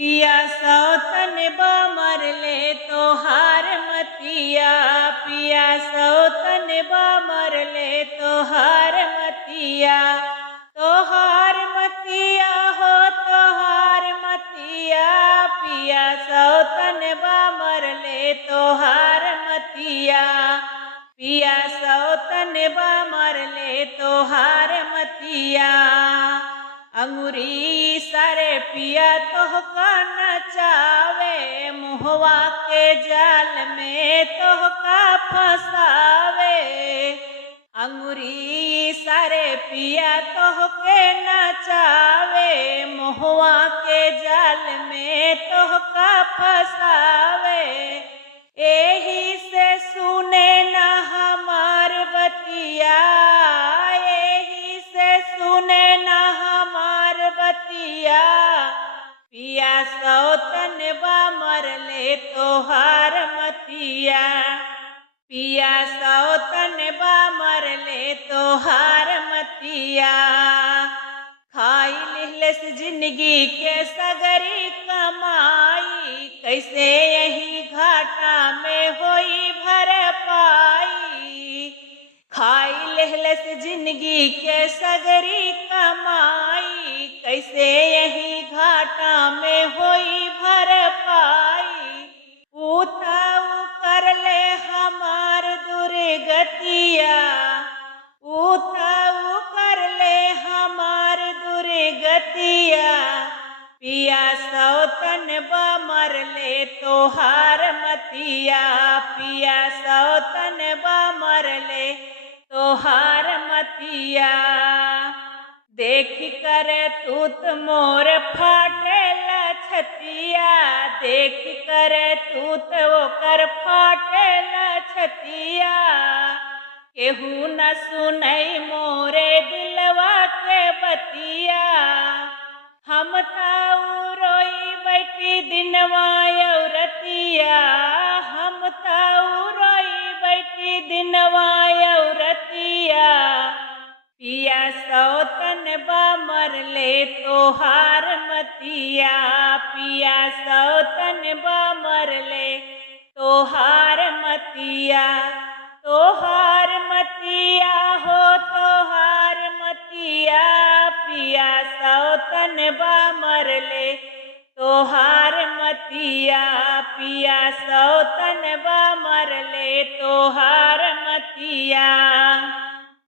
पिया सौतन बमर ले तोहार मतिया, पिया सौतन बमर ले तोहार मतिया, तोहार मतिया हो तोहार मतिया, पिया सौतन बमर ले तोहार मतिया, पिया सौतन बमर ले तोहार मतिया। अंगुरी सारे पिया तोहका नचावे, मुहवा के जाल में तोहका फसावे। अंगुरी सारे पिया तोहके नचावे, मुहवा के जाल में तोहका फसावे। एही से सुने न हमार बतिया, एही से सुने न हमार बतिया, पिया सौतन बमर ले तोहार मतिया, पिया सौतन बमर ले तोहार मतिया। खाई लिहलस जिंदगी के सगरी कमाई, कैसे यही घाटा में होई भरपाई। खाई लिहलस जिंदगी के सगरी कमाई, कैसे यही घाटा में होई भरपाई। उठाऊ कर ले हमार दुर्गतिया, उठाऊ कर ले हमार दुर्गतिया, पिया सौतन बमर ले तोहार मतिया, पिया सौतन बमर ले तोहार मतिया। देख कर तूत मोर फाटेल छतिया, देख कर तूत ओकर फाटेल छतिया। केहू न सुनई मोरे दिलवा के बतिया, हम ताऊ रोई बैठी दिनवा औरतिया, हम ताऊ रोई बैठी दिनवा औरतिया। पिया सौतन बमर ले तोहार मतिया, पिया सौतन बमर ले तोहार मतिया, तोहार मतिया हो तोहार मतिया, पिया सौतन बमर ले तोहार मतिया, पिया सौतन बमर ले तोहार मतिया।